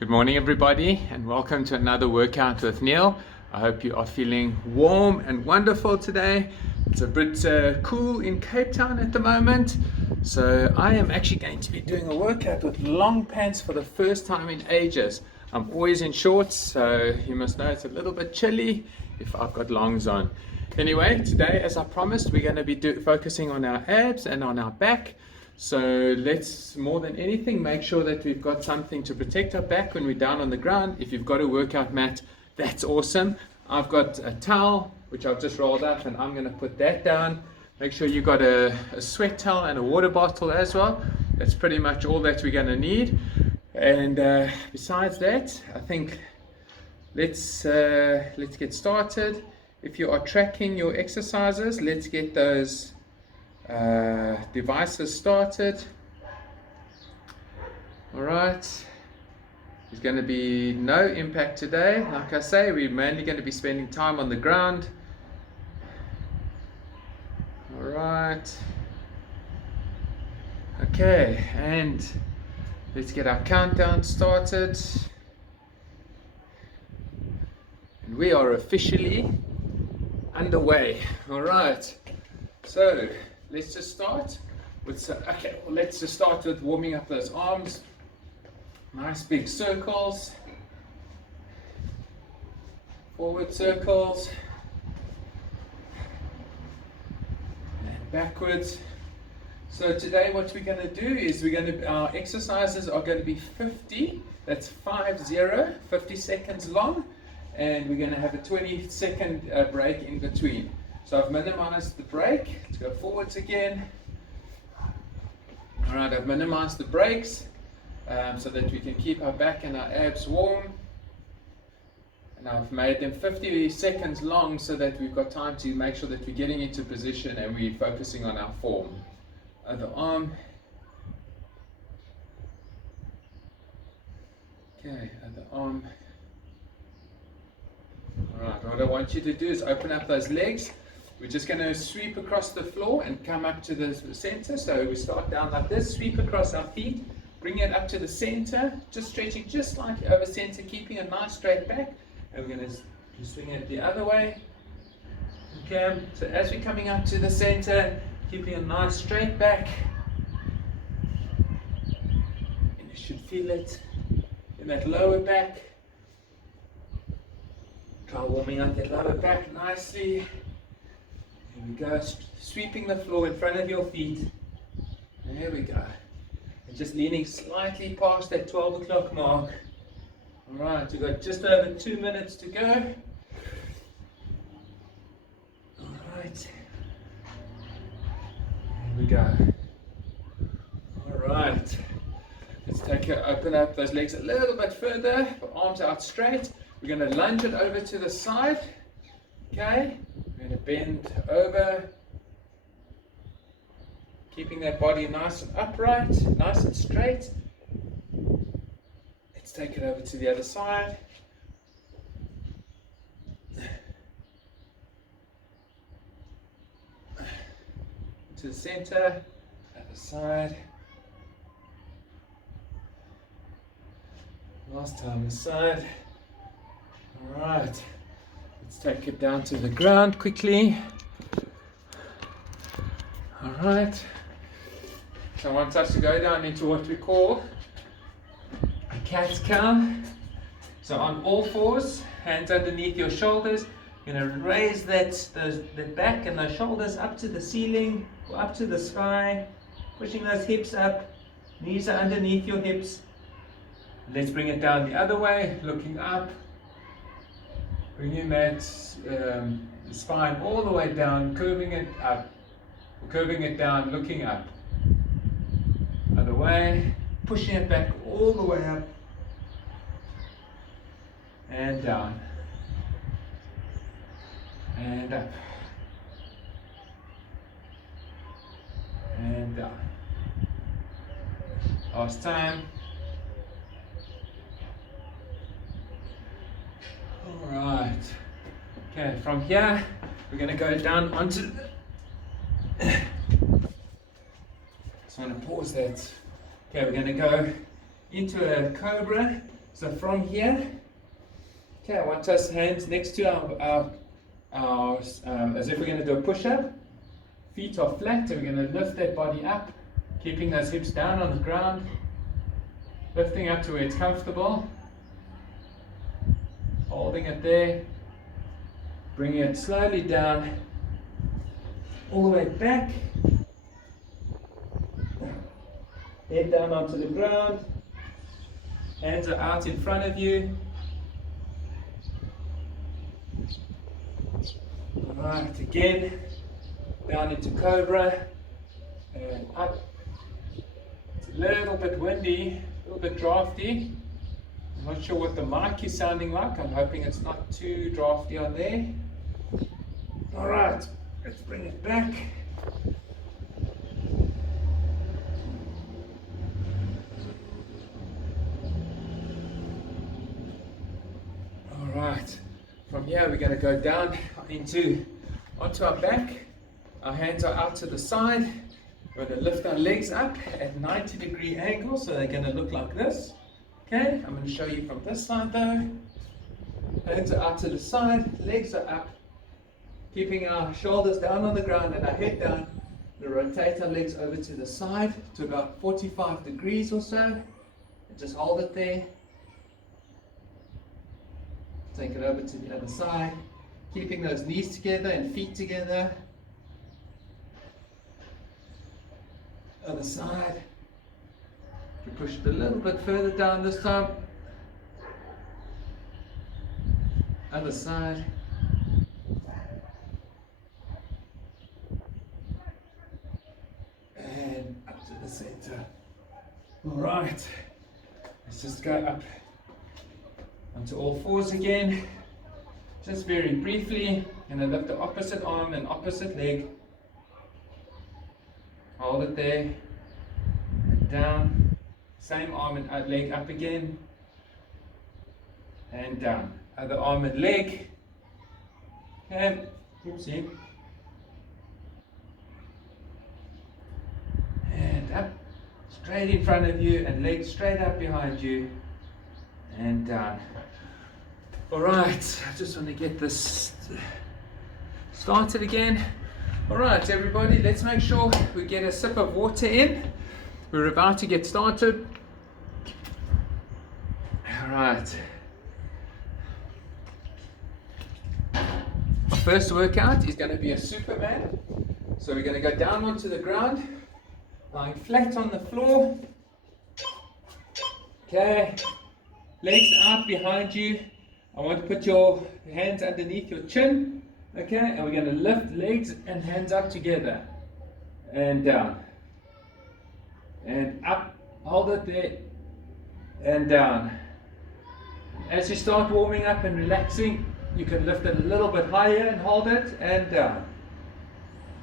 Good morning, everybody, and welcome to another workout with Neil. I hope you are feeling warm and wonderful today. It's a bit cool in Cape Town at the moment, so I am actually going to be doing a workout with long pants for the first time in ages. I'm always in shorts, so you must know it's a little bit chilly if I've got longs on. Anyway, today, as I promised, we're going to be focusing on our abs and on our back. So let's, more than anything, make sure that we've got something to protect our back when we're down on the ground. If you've got a workout mat, that's awesome. I've got a towel, which I've just rolled up, and I'm going to put that down. Make sure you've got a sweat towel and a water bottle as well. That's pretty much all that we're going to need. And besides that, I think let's get started. If you are tracking your exercises, let's get those devices started. All right, there's going to be no impact today. Like I say, we're mainly going to be spending time on the ground. All right, okay, and let's get our countdown started. And we are officially underway. All right, so let's just start with let's just start with warming up those arms. Nice big circles, forward circles, and backwards. So today what we're going to do is our exercises are going to be 50, that's 50 seconds long, and we're going to have a 20-second break in between. So I've minimized the break. Let's go forwards again. All right, I've minimized the breaks so that we can keep our back and our abs warm. And I've made them 50 seconds long so that we've got time to make sure that we're getting into position and we're focusing on our form. Other arm. Okay, other arm. All right, what I want you to do is open up those legs. We're just going to sweep across the floor and come up to the center. So we start down like this, sweep across our feet, bring it up to the center, just stretching just like over center, keeping a nice straight back. And we're going to swing it the other way. Okay, so as we're coming up to the center, keeping a nice straight back. And you should feel it in that lower back. Try warming up that lower back nicely. Here we go, sweeping the floor in front of your feet. There we go. And just leaning slightly past that 12 o'clock mark. Alright, we've got just over 2 minutes to go. Alright. Here we go. Alright. Let's open up those legs a little bit further, arms out straight. We're going to lunge it over to the side. Okay. We're going to bend over, keeping that body nice and upright, nice and straight. Let's take it over to the other side. To the center, other side. Last time this side. All right. Let's take it down to the ground quickly. All right. So I want us to go down into what we call a cat's cow. So on all fours, hands underneath your shoulders. You're going to raise that back and those shoulders up to the ceiling or up to the sky. Pushing those hips up. Knees are underneath your hips. Let's bring it down the other way, looking up. Bringing that spine all the way down, curving it up, or curving it down, looking up. Other way, pushing it back all the way up and down and up and down. Last time. Alright, okay, from here we're going to go down onto the just want to pause that. Okay, we're going to go into a cobra So from here, okay, I want us hands next to our as if we're going to do a push-up. Feet are flat, and we're going to lift that body up, keeping those hips down on the ground, lifting up to where it's comfortable, holding it there, bringing it slowly down, all the way back, head down onto the ground, hands are out in front of you. Alright, again, down into Cobra, and up. It's a little bit windy, a little bit drafty. I'm not sure what the mic is sounding like. I'm hoping it's not too drafty on there. Alright, let's bring it back. Alright, from here we're going to go down onto our back. Our hands are out to the side. We're going to lift our legs up at 90-degree angles, so they're going to look like this. Okay, I'm going to show you from this side though. Hands are out to the side, legs are up, keeping our shoulders down on the ground and our head down. We'll rotate our legs over to the side to about 45 degrees or so, and just hold it there. Take it over to the other side, keeping those knees together and feet together. Other side. You push it a little bit further down this time. Other side. And up to the center. Alright. Let's just go up onto all fours again. Just very briefly. And then lift the opposite arm and opposite leg. Hold it there. And down. Same arm and leg up again. And down. Other arm and leg. Okay. Oopsie. And up. Straight in front of you and legs straight up behind you. And down. Alright, I just want to get this started again. Alright everybody, let's make sure we get a sip of water in. We're about to get started. Alright. Our first workout is going to be a Superman. So we're going to go down onto the ground, lying flat on the floor. Okay, legs out behind you. I want to put your hands underneath your chin. Okay, and we're going to lift legs and hands up together. And down. And up. Hold it there. And down. As you start warming up and relaxing, you can lift it a little bit higher and hold it. And down.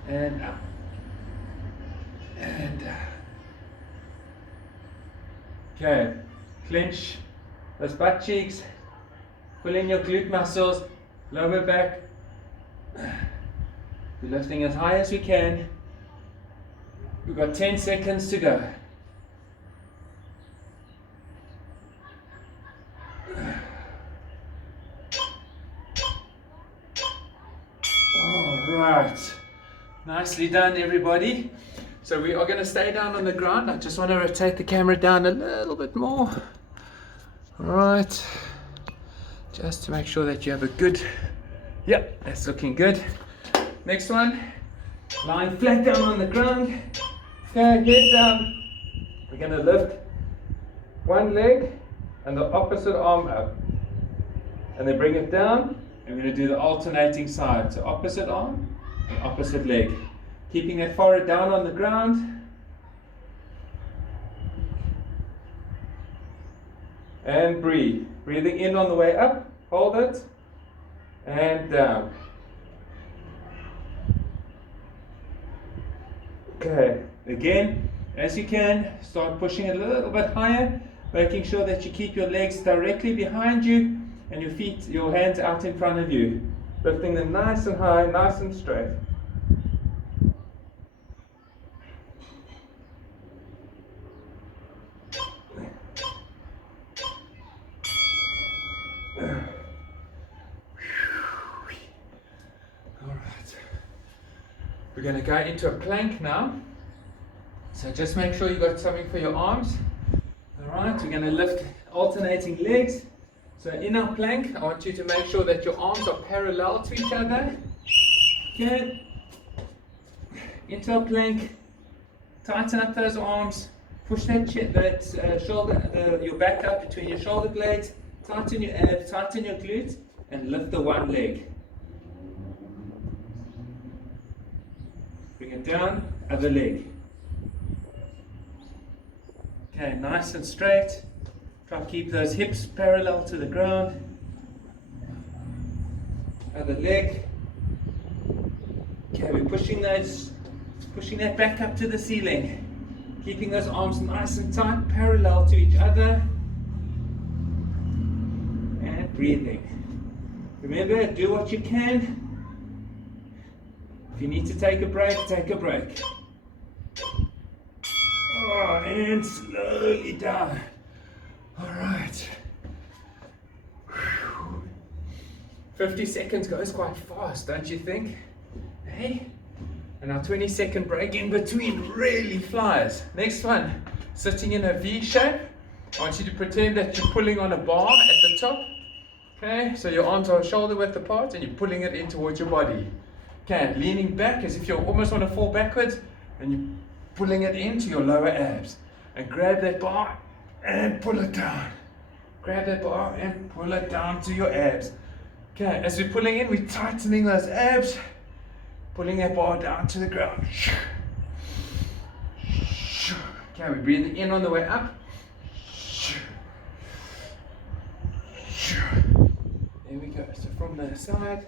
And up. And down. Okay. Clench those butt cheeks. Pull in your glute muscles. Lower back. We're lifting as high as we can. We've got 10 seconds to go. All right. Nicely done, everybody. So we are going to stay down on the ground. I just want to rotate the camera down a little bit more. All right. Just to make sure that you have a good... Yep, that's looking good. Next one, lying flat down on the ground. Okay, head down. We're going to lift one leg and the opposite arm up. And then bring it down. And we're going to do the alternating side. So opposite arm and opposite leg. Keeping that forehead down on the ground. And breathe. Breathing in on the way up. Hold it. And down. Okay, again, as you can, start pushing a little bit higher, making sure that you keep your legs directly behind you and your feet, your hands out in front of you. Lifting them nice and high, nice and straight. We're going to go into a plank now. So just make sure you've got something for your arms. Alright, we're going to lift alternating legs. So in our plank, I want you to make sure that your arms are parallel to each other. Okay. Into a plank. Tighten up those arms. Push that shoulder, your back up between your shoulder blades. Tighten your abs, tighten your glutes, and lift the one leg. Bring it down, other leg. Okay, nice and straight. Try to keep those hips parallel to the ground. Other leg. Okay, we're pushing that back up to the ceiling. Keeping those arms nice and tight, parallel to each other. And breathing. Remember, do what you can. If you need to take a break, take a break. Oh, and slowly down. All right. 50 seconds goes quite fast, don't you think? Hey? And our 20-second break in between really flies. Next one, sitting in a V shape. I want you to pretend that you're pulling on a bar at the top. Okay, so your arms are shoulder width apart and you're pulling it in towards your body. Okay, leaning back as if you almost want to fall backwards and you're pulling it into your lower abs. And grab that bar and pull it down. Grab that bar and pull it down to your abs. Okay, as we're pulling in, we're tightening those abs, pulling that bar down to the ground. Okay, we're breathing in on the way up. There we go. So from the side.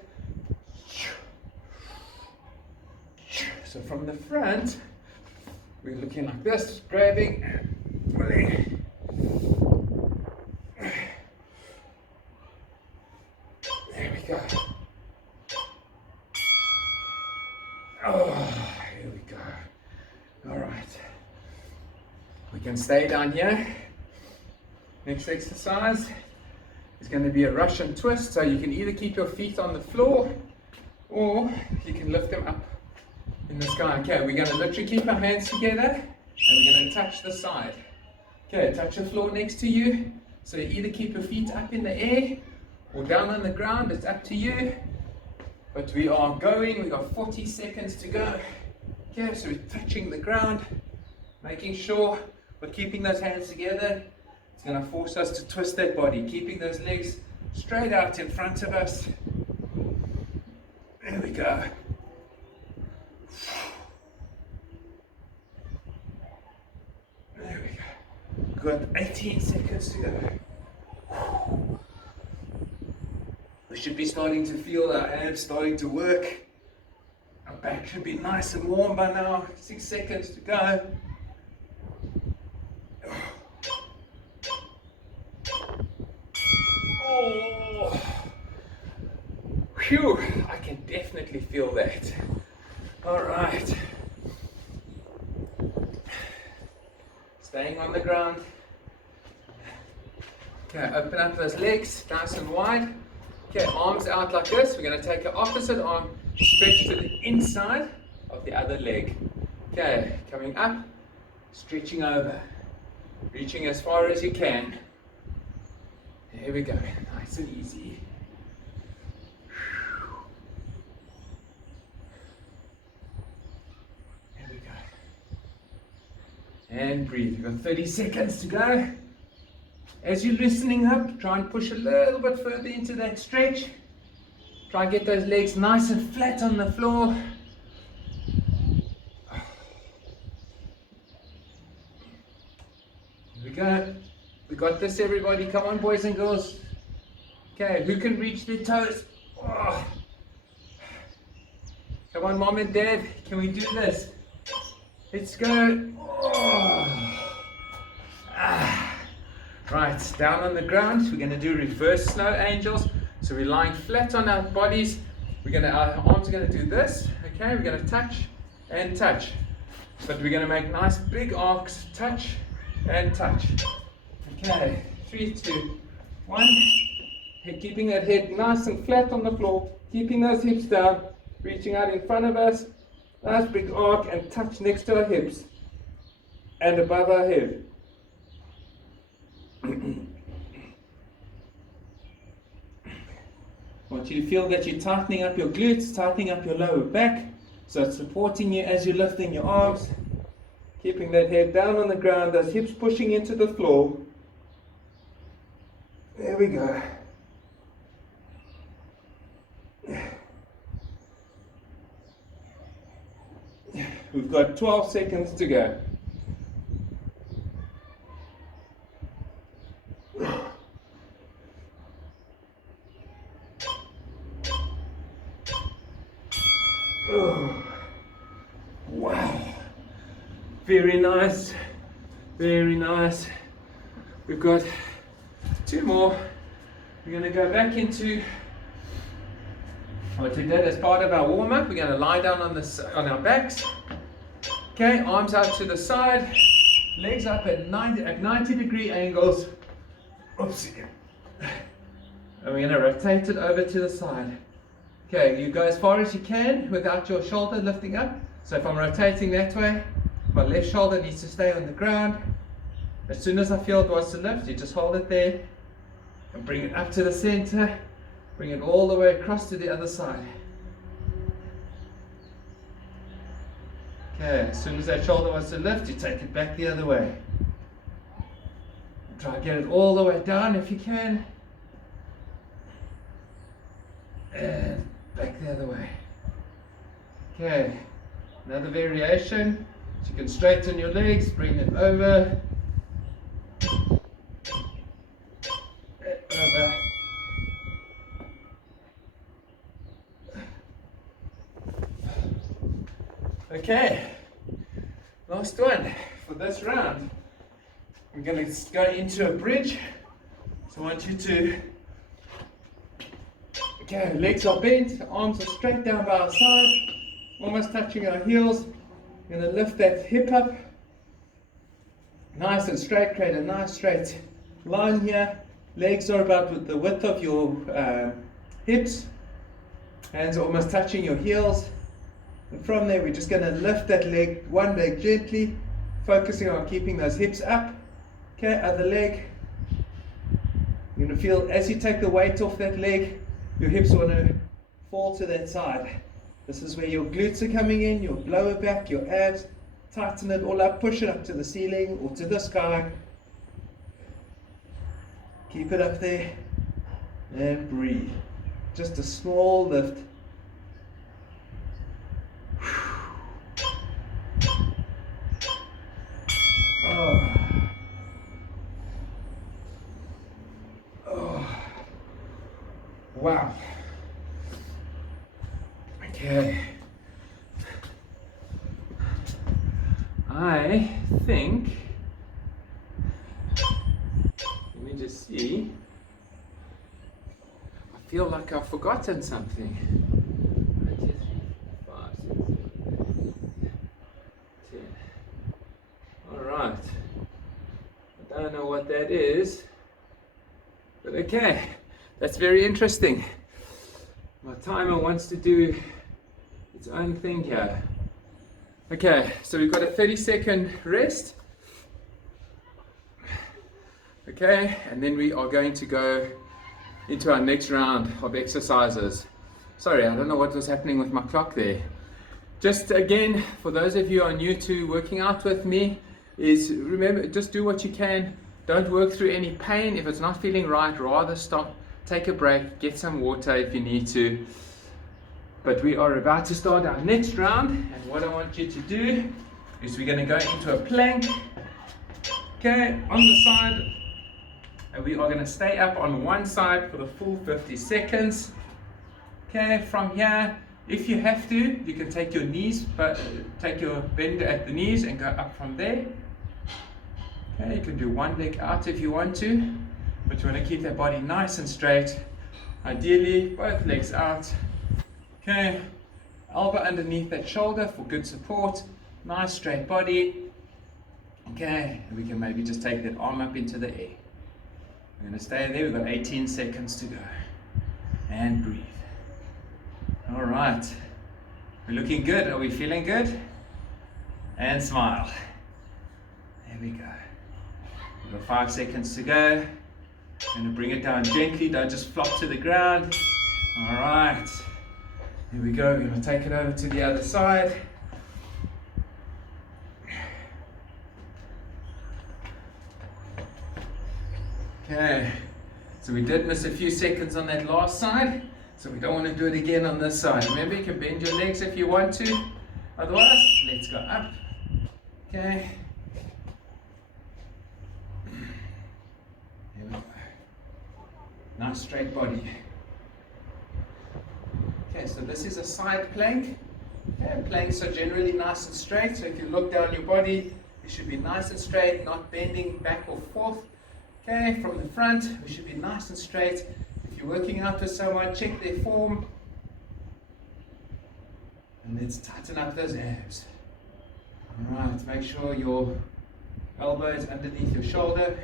So from the front, we're looking like this, grabbing and pulling. There we go. Oh, here we go. All right. We can stay down here. Next exercise is going to be a Russian twist. So you can either keep your feet on the floor or you can lift them up in the sky. Okay, we're going to literally keep our hands together and we're going to touch the side. Okay, touch the floor next to you. So you either keep your feet up in the air or down on the ground, it's up to you. But we are going, we've got 40 seconds to go. Okay, so we're touching the ground, making sure we're keeping those hands together. It's going to force us to twist that body, keeping those legs straight out in front of us. There we go. There we go. We've got 18 seconds to go. We should be starting to feel our abs starting to work. Our back should be nice and warm by now. 6 seconds to go. Oh. Phew, I can definitely feel that. All right. Staying on the ground. Okay, open up those legs nice and wide. Okay, arms out like this. We're going to take our opposite arm, stretch to the inside of the other leg. Okay, coming up, stretching over, reaching as far as you can. There we go, nice and easy. There we go. And breathe. We've got 30 seconds to go. As you're loosening up, try and push a little bit further into that stretch. Try and get those legs nice and flat on the floor. Here we go. We got this, everybody. Come on, boys and girls. Okay, who can reach their toes? Oh. Come on, mom and dad. Can we do this? Let's go. Oh. Ah. Right, down on the ground, we're going to do reverse snow angels. So we're lying flat on our bodies. Our arms are going to do this. Okay, we're going to touch and touch. But we're going to make nice big arcs, touch and touch. Okay, 3, 2, 1. Keeping that head nice and flat on the floor, keeping those hips down, reaching out in front of us, Nice big arc and touch next to our hips and above our head. I want you to feel that you're tightening up your glutes, tightening up your lower back, so it's supporting you as you're lifting your arms, keeping that head down on the ground, those hips pushing into the floor. There we go. We've got 12 seconds to go. Oh, wow. Very nice. Very nice. We've got 2 more. We're going to go back into what we did as part of our warm-up. We're going to lie down on our backs. Okay, arms out to the side, legs up at 90-degree angles. Oops. And we're going to rotate it over to the side. Okay, you go as far as you can without your shoulder lifting up. So if I'm rotating that way, my left shoulder needs to stay on the ground. As soon as I feel it wants to lift, you just hold it there and bring it up to the center. Bring it all the way across to the other side. Okay, as soon as that shoulder wants to lift, you take it back the other way. Try to get it all the way down if you can. And back the other way. Okay, another variation. So you can straighten your legs, bring them over. Over. Okay, last one for this round. We're going to go into a bridge. So I want you to, okay, legs are bent, arms are straight down by our side, almost touching our heels. We're going to lift that hip up, nice and straight, create a nice straight line here. Legs are about the width of your hips, hands are almost touching your heels. And from there, we're just going to lift that leg, one leg gently, focusing on keeping those hips up. Okay, other leg. You're going to feel as you take the weight off that leg, your hips want to fall to that side. This is where your glutes are coming in, your lower back, your abs. Tighten it all up, push it up to the ceiling or to the sky. Keep it up there and breathe. Just a small lift. Oh. Oh. Wow. Okay. I think, let me just see. I feel like I've forgotten something. 1, 2, 3, 4, 5, 6, 7, 10. All right. I don't know what that is, but okay. That's very interesting. My timer wants to do its own thing here. Okay, so we've got a 30-second rest. Okay, and then we are going to go into our next round of exercises. Sorry, I don't know what was happening with my clock there. Just again, for those of you who are new to working out with me, is remember, just do what you can. Don't work through any pain. If it's not feeling right, rather stop, take a break, get some water if you need to. But we are about to start our next round, and what I want you to do is we're going to go into a plank, okay, on the side, and we are going to stay up on one side for the full 50 seconds. Okay, from here, if you have to, you can take your knees, but take your bend at the knees and go up from there. Okay, you can do one leg out if you want to, but you want to keep that body nice and straight. Ideally, both legs out. Okay, elbow underneath that shoulder for good support. Nice straight body. Okay, and we can maybe just take that arm up into the air. We're going to stay there. We've got 18 seconds to go. And breathe. All right. We're looking good. Are we feeling good? And smile. There we go. We've got 5 seconds to go. I'm going to bring it down gently. Don't just flop to the ground. All right. Here we go. We're going to take it over to the other side. Okay. So we did miss a few seconds on that last side. So we don't want to do it again on this side. Remember, you can bend your legs if you want to. Otherwise, let's go up. Okay. There we go. Nice straight body. Okay, so this is a side plank. Okay, planks are generally nice and straight. So if you look down your body, it should be nice and straight, not bending back or forth. Okay, from the front, we should be nice and straight. If you're working out with someone, check their form. And let's tighten up those abs. Alright, make sure your elbow is underneath your shoulder.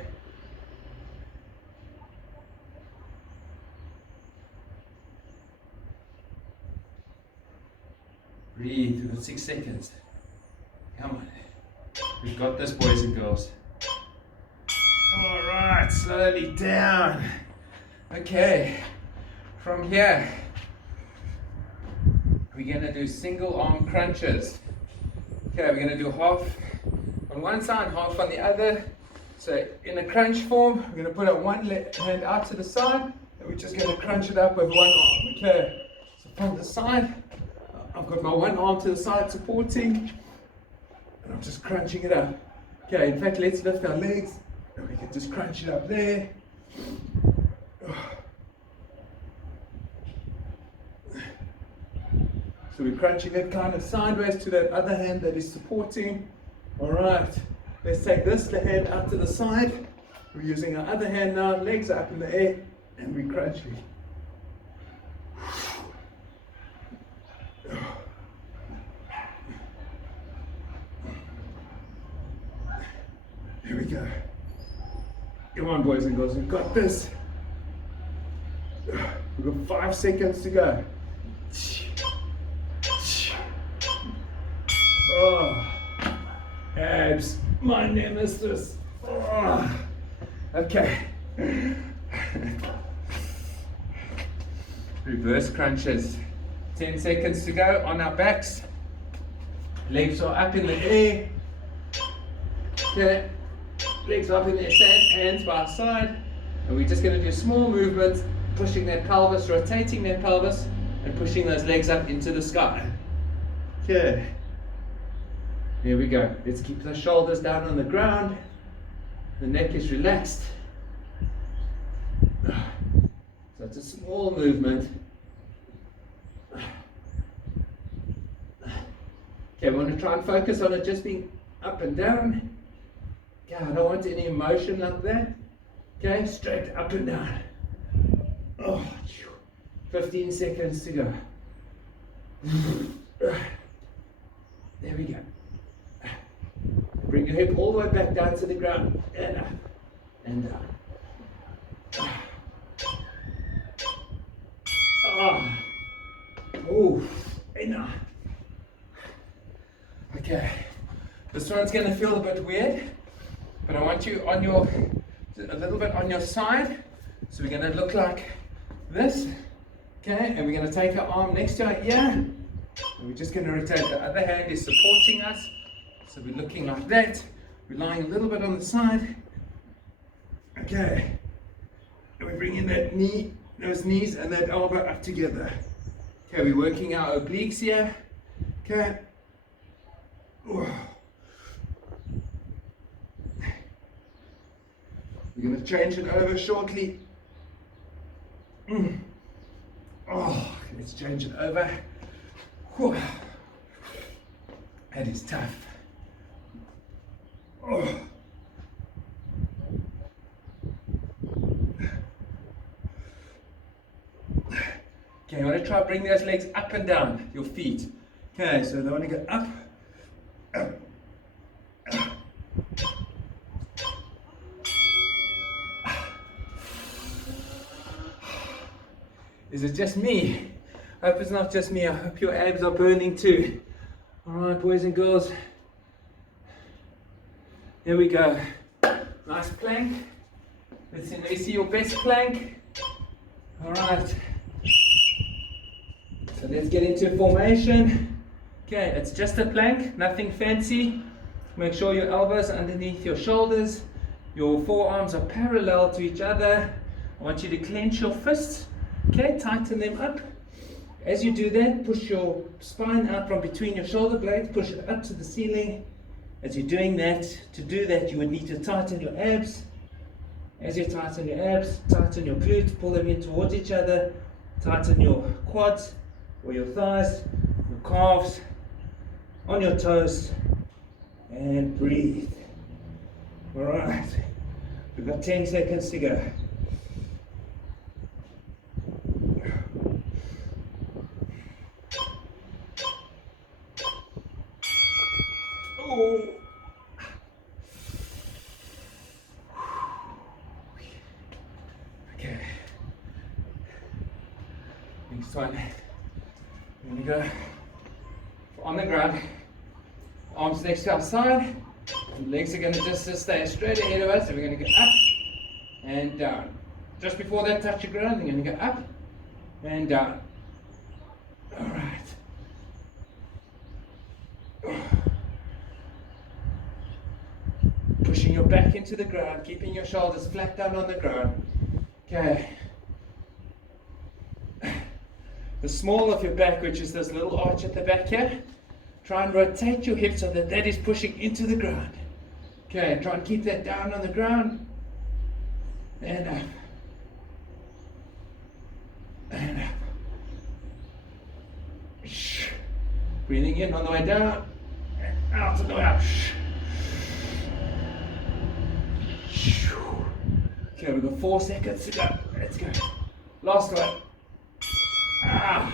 Breathe, we've got 6 seconds. Come on. We've got this, boys and girls. Alright, slowly down. Okay, from here, we're going to do single arm crunches. Okay, we're going to do half on one side, half on the other. So in a crunch form, we're going to put our one hand out to the side, and we're just going to crunch it up with one arm. Okay, so from the side, I've got my one arm to the side supporting, and I'm just crunching it up. Okay, in fact, let's lift our legs, and we can just crunch it up there. So we're crunching it kind of sideways to that other hand that is supporting. Alright, let's take this hand out to the side. We're using our other hand now, legs up in the air, and we're crunching. Here we go. Come on, boys and girls, we've got this. We've got 5 seconds to go. Oh, abs, my nemesis. Oh. Okay. Reverse crunches. 10 seconds to go on our backs. Legs are up in the air. Okay. Legs up in the air, hands by our side. And we're just going to do small movements, pushing that pelvis, rotating that pelvis, and pushing those legs up into the sky. Okay. Here we go. Let's keep the shoulders down on the ground. The neck is relaxed. So it's a small movement. Okay, we want to try and focus on it just being up and down. Okay, I don't want any emotion like that. Okay, straight up and down. Oh, 15 seconds to go. There we go. Bring your hip all the way back down to the ground, and up, and down. Oh, enough. Okay, this one's going to feel a bit weird, but I want you on your, a little bit on your side. So we're going to look like this, okay, and we're going to take our arm next to our ear, and we're just going to rotate. The other hand is supporting us. So we're looking like that. We're lying a little bit on the side. Okay. And we bring in that knee, those knees and that elbow up together. Okay, we're working our obliques here. Okay. We're going to change it over shortly. Oh, let's change it over. That is tough. Oh. Okay, you want to try to bring those legs up and down, your feet. Okay, so they want to go up, up, up. Is it just me? I hope it's not just me. I hope your abs are burning too. Alright, boys and girls. Here we go. Nice plank. Let's see your best plank. Alright. So let's get into formation. Okay, it's just a plank, nothing fancy. Make sure your elbows are underneath your shoulders. Your forearms are parallel to each other. I want you to clench your fists. Okay, tighten them up. As you do that, push your spine out from between your shoulder blades, push it up to the ceiling. As you're doing that, to do that, you would need to tighten your abs. As you tighten your abs, tighten your glutes, pull them in towards each other. Tighten your quads or your thighs, your calves, on your toes, and breathe. Alright, we've got 10 seconds to go. Oh. Okay. Next one. We're going to go on the ground. Arms next to our side. Legs are going to just stay straight ahead of us. So we're going to go up and down. Just before that touch the ground, we're going to go up and down. Alright. Pushing your back into the ground, keeping your shoulders flat down on the ground. Okay. The small of your back, which is this little arch at the back here, try and rotate your hips so that that is pushing into the ground. Okay, try and keep that down on the ground. And up. And up. Breathing in on the way down. And out on the way up. Okay, we've got 4 seconds to go. Let's go. Last one. Ah.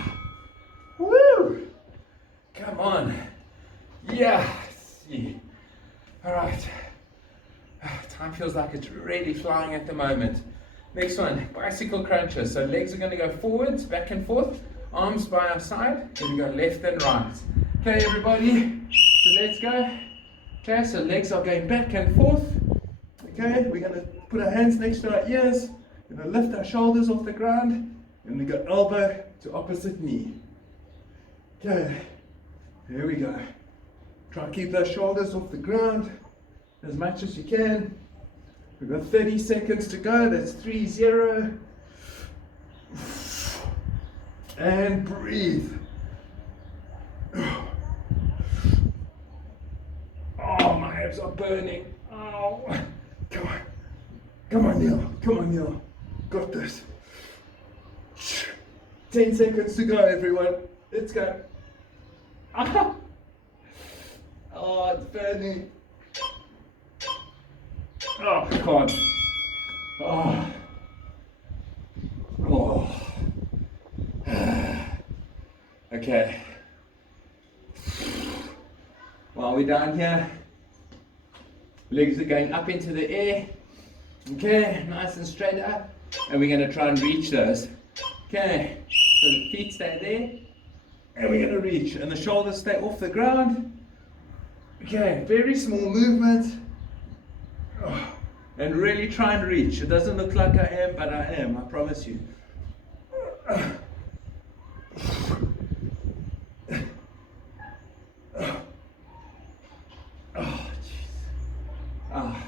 Woo! Come on. Yes. Yeah. Alright. Time feels like it's really flying at the moment. Next one, bicycle crunches. So legs are going to go forwards, back and forth. Arms by our side. Then we go left and right. Okay, everybody. So let's go. Okay, so legs are going back and forth. Okay, we're going to put our hands next to our ears. We're going to lift our shoulders off the ground. And we go elbow to opposite knee. Okay, here we go. Try and keep those shoulders off the ground as much as you can. We've got 30 seconds to go. That's 3-0. And breathe. Oh, my abs are burning. Oh, come on. Come on, Neil. Come on, Neil. Got this. 10 seconds to go, everyone. Let's go. Ah. Oh, it's burning. Oh, come on. Oh. Oh. Okay. While we're down here, legs are going up into the air. Okay, nice and straight up. And we're going to try and reach those. Okay, so the feet stay there. And we're going to reach. And the shoulders stay off the ground. Okay, very small movement. Oh, and really try and reach. It doesn't look like I am, but I am, I promise you. Oh, jeez. Ah,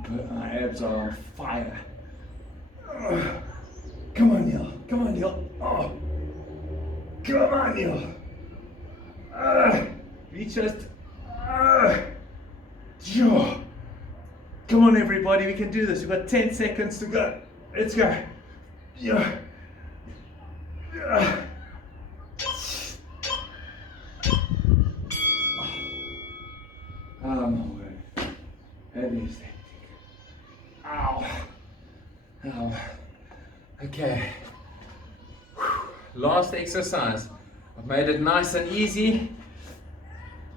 my abs are on fire. Come on, Neil. Come on, Neil. Oh, come on, Neil. Reach us. Come on, everybody. We can do this. We've got 10 seconds to go. Let's go. Yeah. Yeah. Oh, my word. That is hectic. Ow. Ow. Okay. Last exercise. I've made it nice and easy.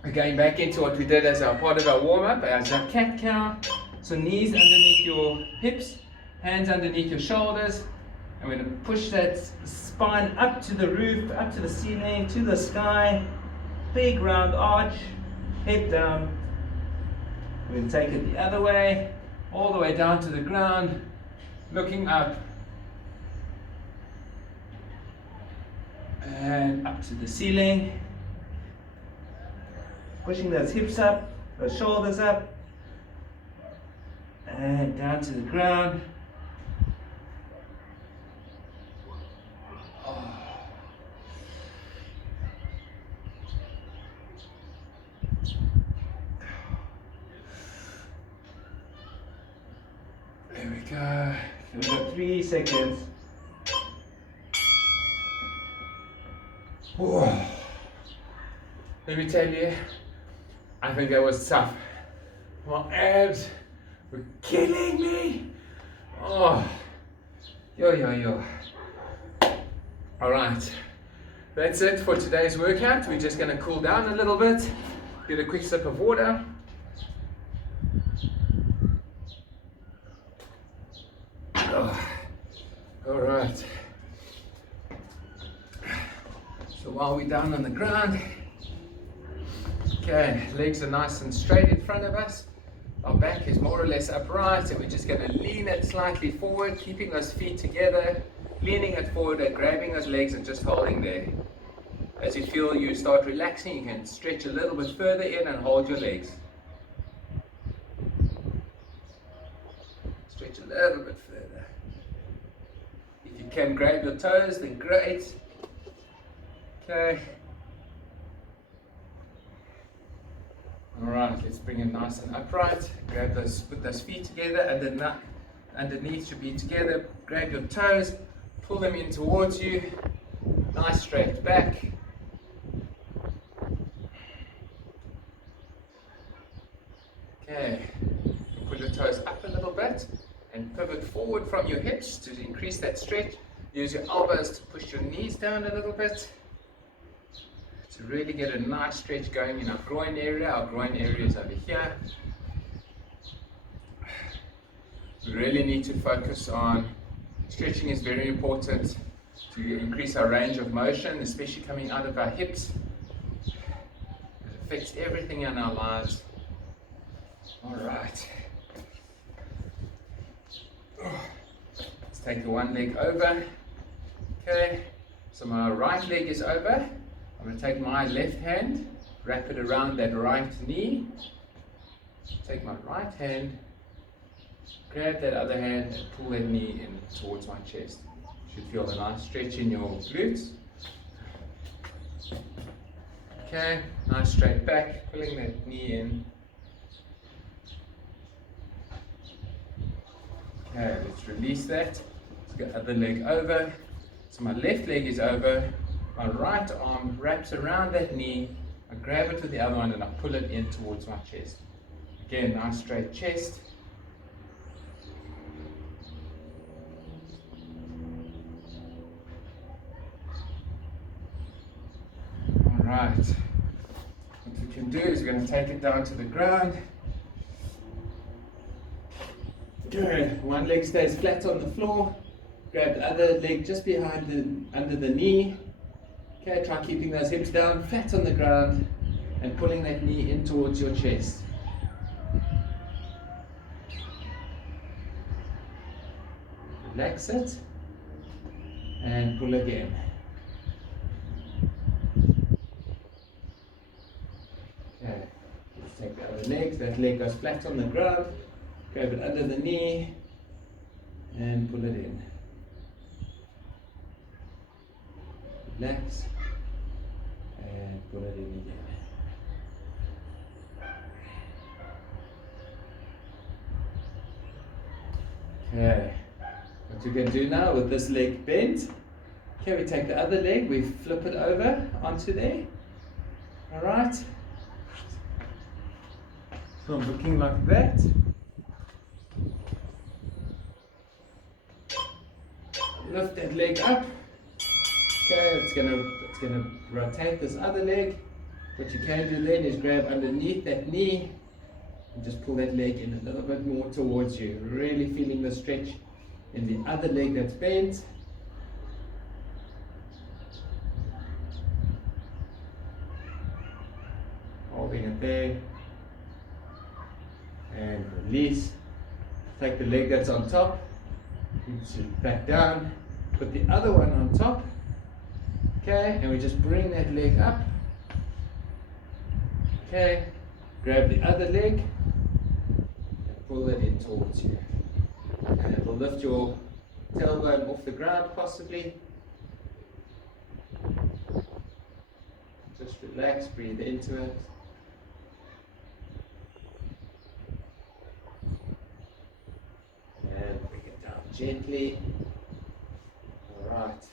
We're going back into what we did as our part of our warm-up, as our cat-cow. So knees underneath your hips, hands underneath your shoulders. I'm going to push that spine up to the roof, up to the ceiling, to the sky. Big round arch, head down. We're going to take it the other way, all the way down to the ground, looking up. And up to the ceiling. Pushing those hips up, those shoulders up. And down to the ground. There we go. We've got 3 seconds. Whoa. Let me tell you, I think that was tough. My abs were killing me. Oh, yo. All right, that's it for today's workout. We're just gonna cool down a little bit, get a quick sip of water. Oh. All right. So while we're down on the ground, okay, legs are nice and straight in front of us. Our back is more or less upright, and we're just going to lean it slightly forward, keeping those feet together, leaning it forward and grabbing those legs and just holding there. As you feel you start relaxing, you can stretch a little bit further in and hold your legs. Stretch a little bit further. If you can grab your toes, then great. Okay. All right, let's bring it nice and upright. Grab those, put those feet together, and the underneath should be together. Grab your toes, pull them in towards you. Nice straight back. Okay, pull your toes up a little bit and pivot forward from your hips to increase that stretch. Use your elbows to push your knees down a little bit to really get a nice stretch going in our groin area. Our groin area is over here. We really need to focus on stretching. Is very important to increase our range of motion, especially coming out of our hips. It affects everything in our lives. All right. Let's take the one leg over. Okay, so my right leg is over. I'm going to take my left hand, wrap it around that right knee. Take my right hand, grab that other hand and pull that knee in towards my chest. You should feel a nice stretch in your glutes. Okay, nice straight back, pulling that knee in. Okay, let's release that. Let's go other leg over. So my left leg is over. My right arm wraps around that knee. I grab it with the other one and I pull it in towards my chest. Again, nice straight chest. All right. What we can do is we're going to take it down to the ground. Good. One leg stays flat on the floor. Grab the other leg just behind under the knee. Okay, try keeping those hips down, flat on the ground, and pulling that knee in towards your chest. Relax it, and pull again. Okay, let's take the other leg. That leg goes flat on the ground. Grab it under the knee, and pull it in. Relax. And pull it in again. Okay, what you can do now with this leg bent, okay, we take the other leg, we flip it over onto there. Alright, so I'm looking like that. Lift that leg up. Okay, it's gonna rotate this other leg. What you can do then is grab underneath that knee and just pull that leg in a little bit more towards you. Really feeling the stretch in the other leg that's bent. there. And release. Take the leg that's on top, back down, put the other one on top. Okay, and we just bring that leg up. Okay, grab the other leg and pull it in towards you. And it will lift your tailbone off the ground possibly. Just relax, breathe into it. And bring it down gently. Alright.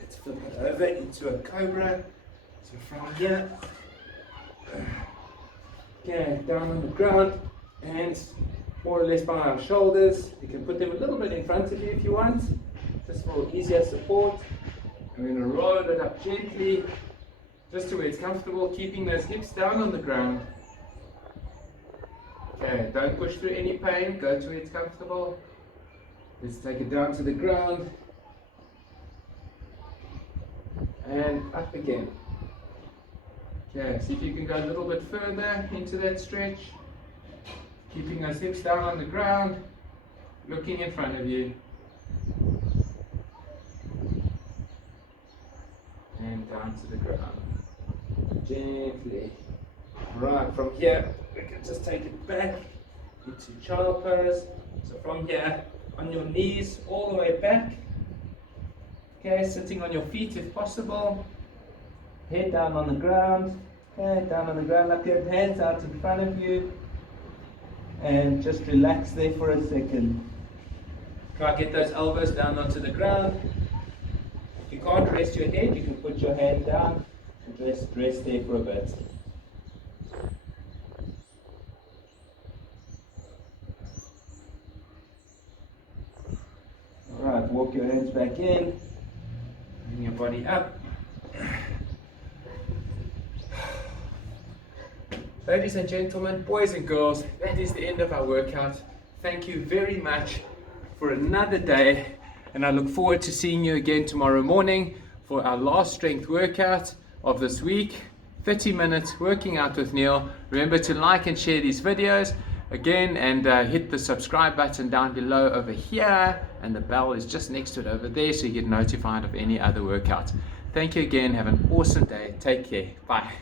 Let's flip it over into a cobra. So from here, okay, down on the ground, hands more or less by our shoulders. You can put them a little bit in front of you if you want, just for easier support. I'm going to roll it up gently, just to where it's comfortable, keeping those hips down on the ground. Okay, don't push through any pain, go to where it's comfortable. Let's take it down to the ground. And up again. Okay, see if you can go a little bit further into that stretch. Keeping those hips down on the ground, looking in front of you. And down to the ground. Gently. Right, from here, we can just take it back into child pose. So from here, on your knees, all the way back. Okay, sitting on your feet if possible. Head down on the ground. Okay, down on the ground like that. Hands out in front of you. And just relax there for a second. Try to get those elbows down onto the ground. If you can't rest your head, you can put your hand down and just rest there for a bit. Alright, walk your hands back in. Bring your body up. Ladies and gentlemen, boys and girls, that is the end of our workout. Thank you very much for another day, and I look forward to seeing you again tomorrow morning for our last strength workout of this week. 30 minutes working out with Neil. Remember to like and share these videos again, and hit the subscribe button down below over here, and the bell is just next to it over there so you get notified of any other workouts. Thank you again. Have an awesome day. Take care. Bye.